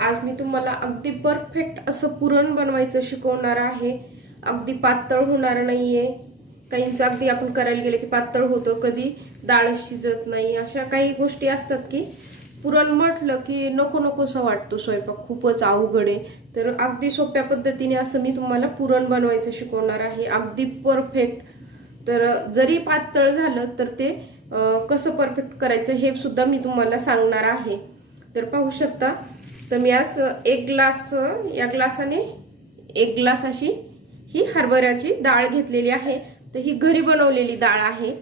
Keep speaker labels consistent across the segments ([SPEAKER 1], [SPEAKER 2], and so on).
[SPEAKER 1] आज मी तुम्हाला अगदी परफेक्ट असं पुरण बनवायचं शिकवणार आहे. अगदी पातळ होणार नाहीये. काहींचं अगदी आपण करायला गेलं की पातळ होतं कधी डाळ शिजत नाही अशा काही गोष्टी असतात की पुरण म्हटलं की नको नकोसं वाटतो स्वयंपाक खूपच अवघड आहे. तर अगदी सोप्या पद्धतीने असं मी तुम्हाला पुरण बनवायचं शिकवणार आहे. अगदी परफेक्ट तर जरी पातळ झालं तर ते कसं परफेक्ट करायचं हे सुद्धा मी तुम्हाला सांगणार आहे. तर पाहू शकता तर मी आज एक ग्लास या ग्लासाने एक ग्लास अशी ही हरभऱ्याची डाळ घेतलेली आहे. तर ही घरी बनवलेली डाळ आहे.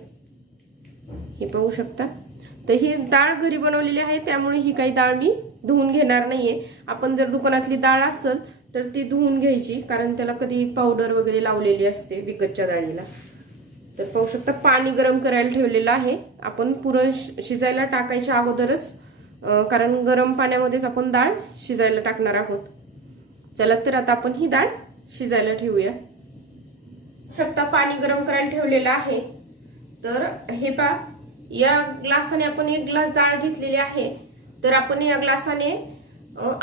[SPEAKER 1] हे पाहू शकता. तर ही डाळ घरी बनवलेली आहे त्यामुळे ही काही डाळ मी धुवून घेणार नाहीये. आपण जर दुकानातली डाळ असेल तर ती धुवून घ्यायची कारण त्याला कधी पावडर वगैरे लावलेली असते विकतच्या डाळीला. तर पाहू शकता पाणी गरम करायला ठेवलेलं आहे. आपण पुरण शि- शिजायला टाकायच्या अगोदरच कारण गरम पाण्यामध्येच आपण डाळ शिजायला टाकणार आहोत. चला तर आता आपण ही डाळ शिजायला ठेवूया. शकता पाणी गरम करायला ठेवलेलं आहे. तर हे पा या ग्लासाने आपण एक ग्लास डाळ घेतलेली आहे. तर आपण या ग्लासाने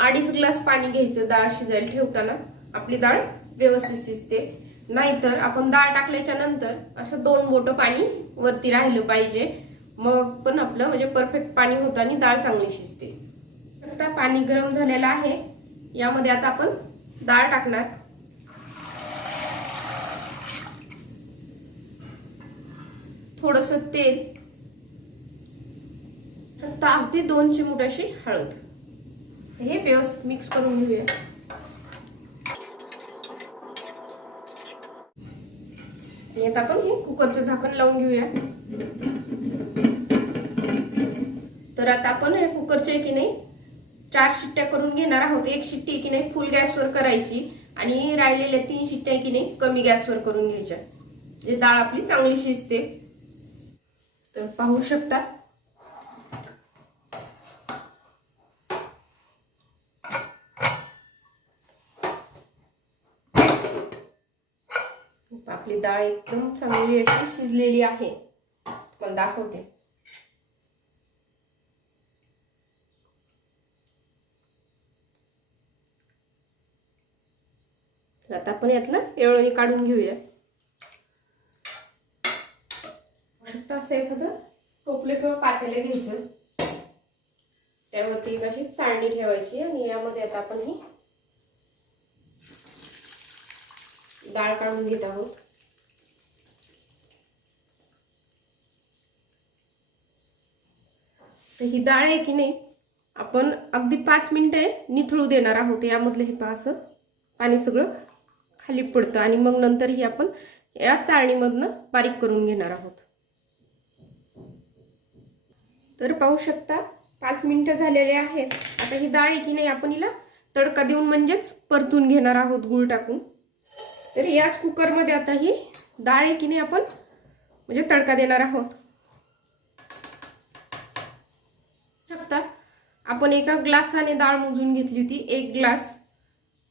[SPEAKER 1] अडीच ग्लास पाणी घ्यायचं डाळ शिजायला ठेवताना. आपली डाळ व्यवस्थित शिजते. नाहीतर आपण डाळ टाकल्याच्या नंतर असं दोन बोटं पाणी वरती राहिलं पाहिजे. मग पण आपलं म्हणजे परफेक्ट पाणी होतं आणि डाळ चांगली शिजते. आता पाणी गरम झालेलं आहे. यामध्ये आता आपण डाळ टाकणार. थोडस तेल. आता अगदी दोन चिमूट अशी हळद. हे व्यवस्थित मिक्स करून घेऊया. आणि आता आपण हे कुकरचं झाकण लावून घेऊया. तर आता आपण हे कुकरचे की नाही चार शिट्ट्या करून घेणार आहोत. एक शिट्टी की नाही फुल गॅसवर करायची आणि राहिलेल्या तीन शिट्ट्या की नाही कमी गॅसवर करून घ्यायच्या. जे डाळ आपली चांगली शिजते. तर पाहू शकता. आपली डाळ एकदम चांगली अशी शिजलेली आहे. तुम्हाला दाखवते. तर आता आपण यातलं एवढणी काढून घेऊया. शकता असं एखादं टोपले किंवा पातेले घ्यायचं. त्यावरती अशी चाळणी ठेवायची आणि यामध्ये आता आपण ही डाळ काढून घेत आहोत. तर ही डाळ आहे की नाही आपण अगदी पाच मिनिटे निथळू देणार आहोत यामधलं हे पहा असं. पाणी सगळं खाली पडतं आणि मग नंतर ही आपण या चाळणीमधनं बारीक करून घेणार आहोत. तर पाहू शकता पाच मिनिटं झालेले आहेत. आता ही डाळ आहे की नाही आपण हिला तडका देऊन म्हणजेच परतून घेणार आहोत गूळ टाकून. तर याच कुकरमध्ये आता ही डाळ आहे की नाही आपण म्हणजे तडका देणार आहोत. शकता? आपण एका ग्लासाने डाळ मोजून घेतली होती एक ग्लास.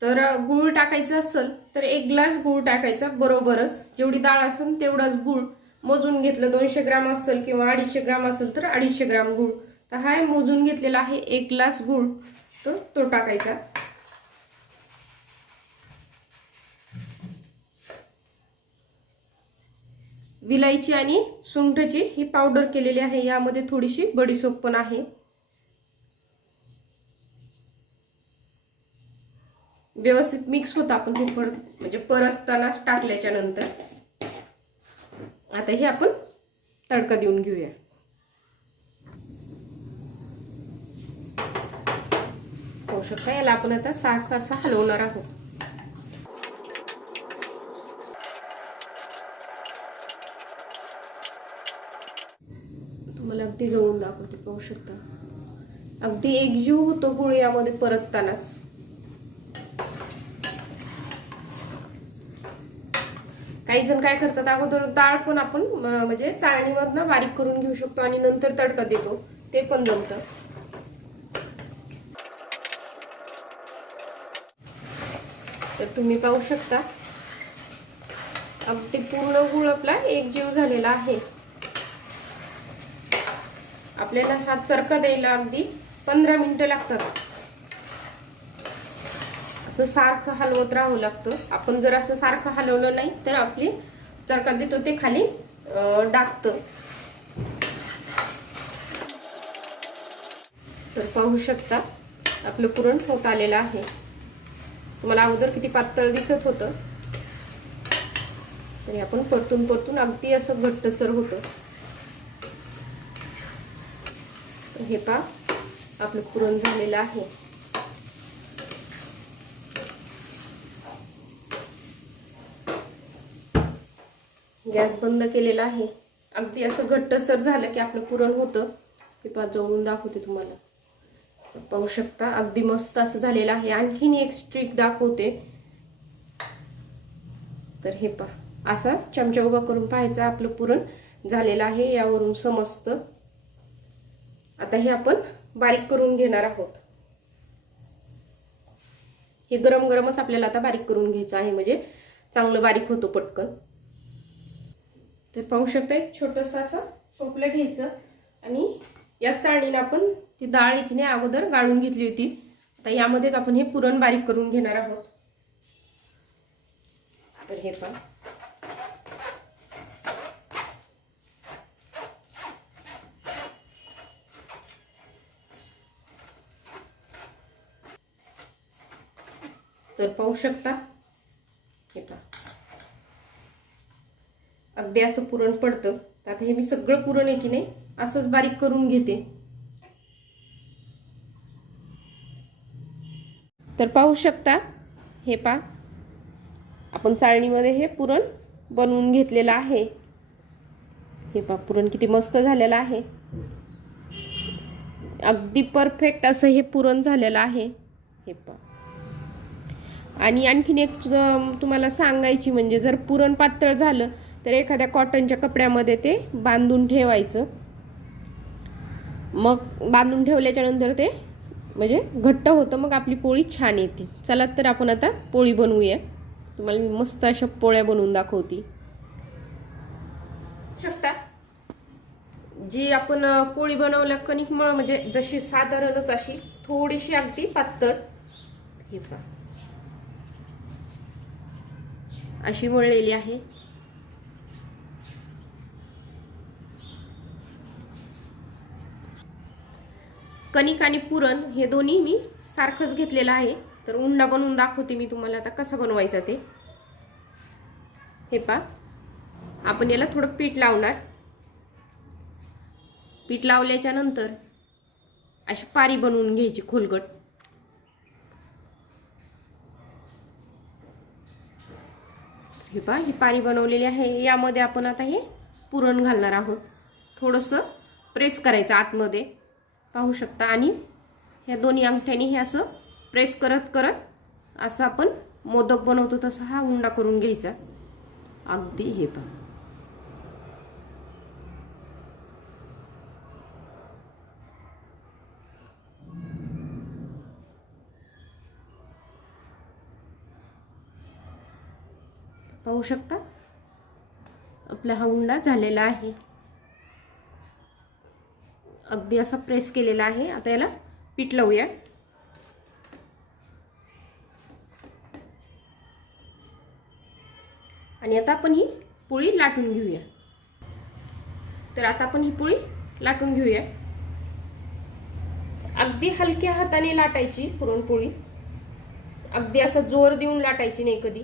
[SPEAKER 1] तर गूळ टाकायचं असेल तर एक ग्लास गूळ टाकायचा बरोबरच. जेवढी डाळ असेल तेवढाच गूळ. मोजून घेतलं दोनशे ग्राम असेल किंवा अडीचशे ग्राम असेल तर अडीचशे ग्राम गूळ. तर हा मोजून घेतलेला आहे एक ग्लास गूळ. तर तो टाकायचा. विलायची आणि सुंठची ही पावडर केलेली आहे. यामध्ये थोडीशी बडीसोप पण आहे. व्यवस्थित मिक्स होतं आपण हे परत म्हणजे परततानाच टाकल्याच्या नंतर. आता हे आपण तडका देऊन घेऊया. होऊ शकता याला आपण आता सारखं असा हलवणार आहोत. तुम्हाला अगदी जवळून दाखवते पाहू शकता अगदी एकजीव होतो गुळ यामध्ये परततानाच. काही जण काय करतात अगोदर डाळ पण आपण म्हणजे चाळणीमधनं बारीक करून घेऊ शकतो आणि नंतर तडका देतो. ते पण जमतं. तर तुम्ही पाहू शकता. अगदी पूर्ण गुळ आपला एक जीव झालेला आहे. आपल्याला हा चरका द्यायला अगदी पंधरा मिनिटं लागतात. असं सारखं हलवत राहावं लागतं. आपण जर असं सारखं हलवलं नाही तर आपली जर देतो ते खाली अं, डागतं. तर पाहू शकता आपलं पुरण होत आलेलं आहे. तुम्हाला अगोदर किती पातळ दिसत होतं. तरी आपण परतून परतून अगदी असं घट्टसर होतं. हे पा आपलं पुरण झालेलं आहे. गॅस बंद केलेला आहे. अगदी असं घट्टसर झालं की आपलं पुरण होतं. हे पाच जवळून दाखवते तुम्हाला. पाहू शकता अगदी मस्त असं झालेलं आहे. आणखीन एक स्ट्रीक दाखवते. तर हे पहा. असा चमचा उभा करून पाहायचं आपलं पुरण झालेलं आहे. यावरून समजतं आता हे आपण बारीक करून घेणार आहोत. हे गरम गरमच आपल्याला आता बारीक करून घ्यायचं आहे. म्हणजे चांगलं बारीक होतं पटकन. तर पाहू शकता एक छोटंसं असं टोपलं घ्यायचं. आणि या चाळणीनं आपण ती डाळ एकीने अगोदर गाळून घेतली होती. आता यामध्येच आपण हे पुरण बारीक करून घेणार आहोत. तर हे पण तर पाहू शकता हे पहा अगदी असं पुरण पडतं. तर आता हे मी सगळं पुरण आहे की नाही असंच बारीक करून घेते. तर पाहू शकता हे पा आपण चाळणीमध्ये हे पुरण बनवून घेतलेलं आहे. हे पा पुरण किती मस्त झालेलं आहे. अगदी परफेक्ट असं हे पुरण झालेलं आहे. हे पा. आणि आणखीन एक तुम्हाला सांगायची म्हणजे जर पुरण पातळ झालं तर एखाद्या कॉटनच्या कपड्यामध्ये ते बांधून ठेवायचं. मग बांधून ठेवल्याच्यानंतर ते म्हणजे घट्ट होतं मग आपली पोळी छान येते. चला तर आपण आता पोळी बनवूया. तुम्हाला मी मस्त अशा पोळ्या बनवून दाखवते. शकता? जी आपण पोळी बनवल्या कणिक मळ म्हणजे जशी साधारणच अशी थोडीशी अगदी पातळ. हे पा अशी वळलेली आहे. कणिक आणि पुरण हे दोन्ही मी सारखंच घेतलेलं आहे. तर उंडा बनवून दाखवते मी तुम्हाला आता कसं बनवायचं ते. हे पा आपण याला थोडं पीठ लावणार. पीठ लावल्याच्या नंतर अशी पारी बनवून घ्यायची खोलगट. हे पहा ही पारी बनवलेली आहे. यामध्ये आपण आता हे पुरण घालणार आहोत. थोडंसं प्रेस करायचं आतमध्ये. पाहू शकता. आणि ह्या दोन्ही अंगठ्याने हे असं प्रेस करत करत असं आपण मोदक बनवतो तसा हा उंडा करून घ्यायचा. अगदी हे पहा. पाहू शकता? आपला हा उंडा झालेला आहे. अगदी असा प्रेस केलेला आहे. आता याला पीठ लावूया. आणि आता आपण ही पोळी लाटून घेऊया. तर आता आपण ही पोळी लाटून घेऊया. अगदी हलक्या हाताने लाटायची पुरणपोळी. अगदी असं जोर देऊन लाटायची नाही कधी.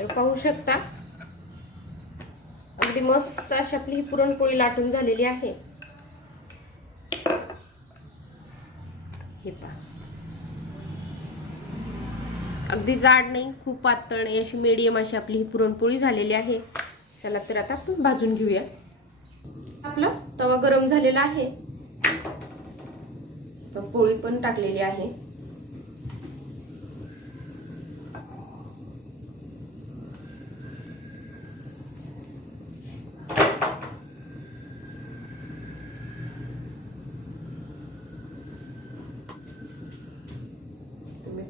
[SPEAKER 1] तर पाहू शकता. अगदी मस्त अशी आपली ही पुरणपोळी लाटून झालेली आहे. हे पहा. अगदी जाड नाही खूप पातळ नाही अशी मीडियम अशी आपली ही पुरणपोळी झालेली आहे. चला तर आता आपण भाजून घेऊया. आपला तवा गरम झालेला आहे. पोळी पण टाकलेली आहे.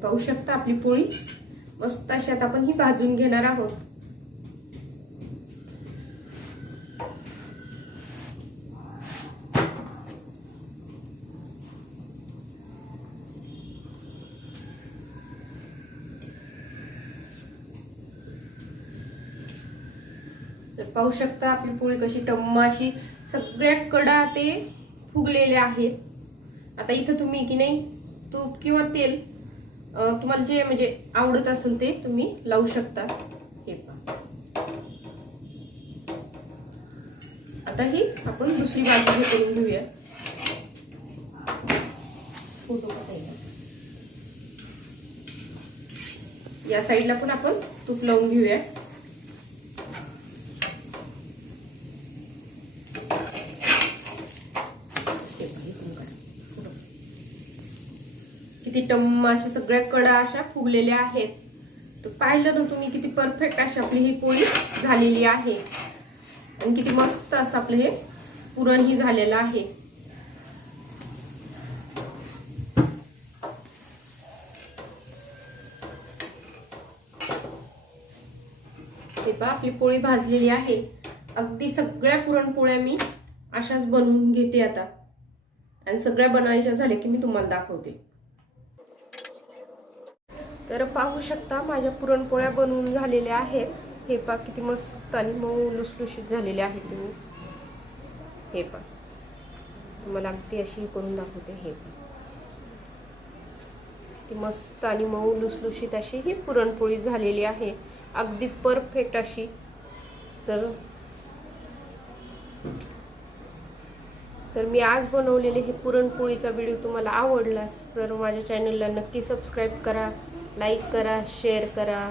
[SPEAKER 1] पाहू शकता आपली पोळी. मस्त अशात आपण ही भाजून घेणार आहोत. तर पाहू शकता आपली पोळी कशी टम्मा अशी सगळ्या कडा ते फुगलेल्या आहेत. आता इथं तुम्ही की नाही तूप किंवा तेल तुम्हाला जे म्हणजे आवडत असेल ते तुम्ही लावू शकता. हे पहा. आता ही आपण दुसरी बाजू हे करून घेऊया. फोटो या साईडला पण आपण तूप लावून घेऊया हे पहा, इकडून काढा. पुढं. किती टम्म अशा सगळ्या कडा अशा फुगलेल्या आहेत. तर पाहिलं ना तुम्ही किती परफेक्ट अशी आपली ही पोळी झालेली आहे. आणि किती मस्त असं आपलं हे पुरणही झालेलं आहे. हे पहा आपली पोळी भाजलेली आहे. अगदी सगळ्या पुरणपोळ्या मी अशाच बनवून घेते आता. आणि सगळ्या बनवायच्या झाल्या की मी तुम्हाला दाखवते. तर पाहू शकता माझ्या पुरणपोळ्या बनवून झालेल्या आहेत. हे पा किती मस्त आणि मऊ लुसलुशीत झालेले आहेत तुम्ही हे पा तुम्हाला अगदी अशी करून दाखवते. हे पा किती मस्त आणि मऊ लुसलुशीत अशी ही पुरणपोळी झालेली आहे. अगदी परफेक्ट अशी. तर तर मी आज बनवलेले हे पुरणपोळीचा व्हिडिओ तुम्हाला आवडलाच तर माझ्या चॅनलला नक्की सबस्क्राईब करा. लाईक करा शेअर करा.